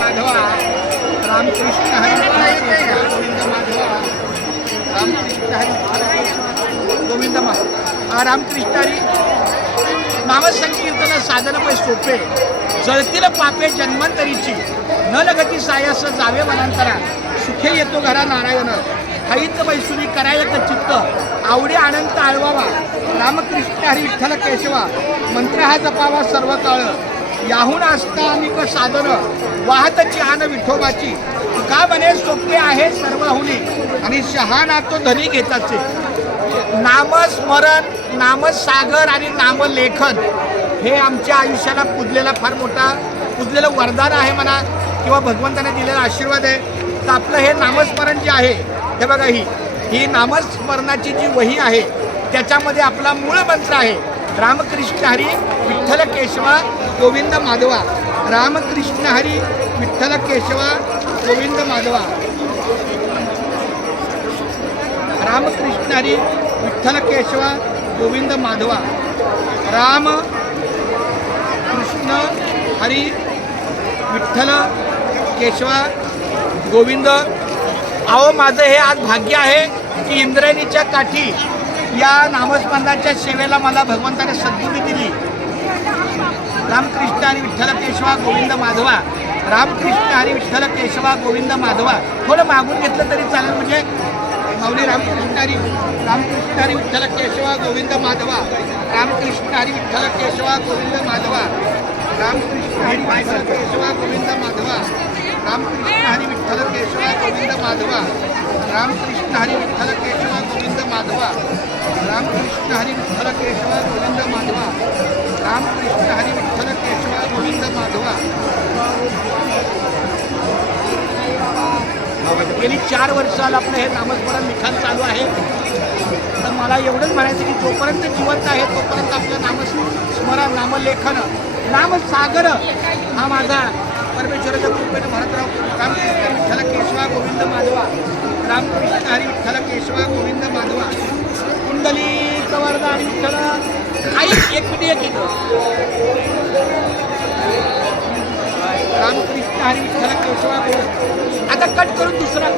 माधवा रामकृष्ण हरी गोविंद माधवा रामकृष्ण हरी गोविंद माधवा रामकृष्ण हरी नामसंकीर्तन साधन पै सोपे जळतील पापे जन्मांतरीची न लगती सायास जावे वनांतरा सुखे येतो घरा नारायण हैत बैसुरी करायत चित्त आवडी आनंद आळवावा रामकृष्ण हरी विठ्ठल केशवा मंत्र हा जपावा सर्व काळ याहून असता अनेक साधन वाहतची आन विठोबाची का बने सोपे आहे सर्वहुनी आणि शहाणा तो धनी घेताचे नामस्मरण नामसागर आणि नामलेखन हे आमच्या आयुष्याला पुजलेला फार मोठा पुजलेलं वरदान आहे म्हणा किंवा भगवंताने दिलेला आशीर्वाद आहे. तर आपलं हे नामस्मरण जे आहे हे बघा ही नामस्मरणाची जी वही आहे त्याच्यामध्ये आपला मूळ मंत्र आहे रामकृष्ण हरी विठ्ठल केशवा गोविंद माधवा रामकृष्ण हरी विठ्ठल केशवा गोविंद माधवा रामकृष्ण हरी विठ्ठल केशवा गोविंद माधवा राम कृष्ण हरी विठ्ठल केशवा गोविंद. अहो माझं हे आज भाग्य आहे की इंद्रायणीच्या काठी या नामस्मरणाच्या सेवेला मला भगवंताने सद्बुद्धी दिली. रामकृष्ण हरी विठ्ठल केशवा गोविंद माधवा रामकृष्ण हरी विठ्ठल केशवा गोविंद माधवा थोडं मागून घेतलं तरी चालेल म्हणजे माऊली रामकृष्ण हरी विठ्ठल केशवा गोविंद माधवा रामकृष्ण हरी विठ्ठल केशवा गोविंद माधवा रामकृष्ण हरी विठ्ठल केशवा गोविंद माधवा रामकृष्ण हरी विठ्ठल केशवा गोविंद माधवा रामकृष्ण हरी विठ्ठल केशवा गोविंद माधवा रामकृष्ण हरी विठ्ठल केशवा गोविंद माधवा रामकृष्ण हरी विठ्ठल केशवा गोविंद माधवा. गेली 4 वर्षाला आपलं हे नामस्मरण लिखाण चालू आहे. तर मला एवढंच म्हणायचं की जोपर्यंत जिवंत आहे तोपर्यंत आपलं नामस्मरण नामलेखन नामसागर हा माझा परमेश्वराच्या कृपेने म्हणत राहू. रामकृष्ण विठ्ठल केशवा गोविंद माधवा रामकृष्ण हरी विठ्ठल केशवा गोविंद माधवा कुंडली कवरदा आणि विठ्ठल आई एक मिनिट एक रामकृष्ण हरी विठ्ठल केशवा गोविंद. आता कट करून दुसरा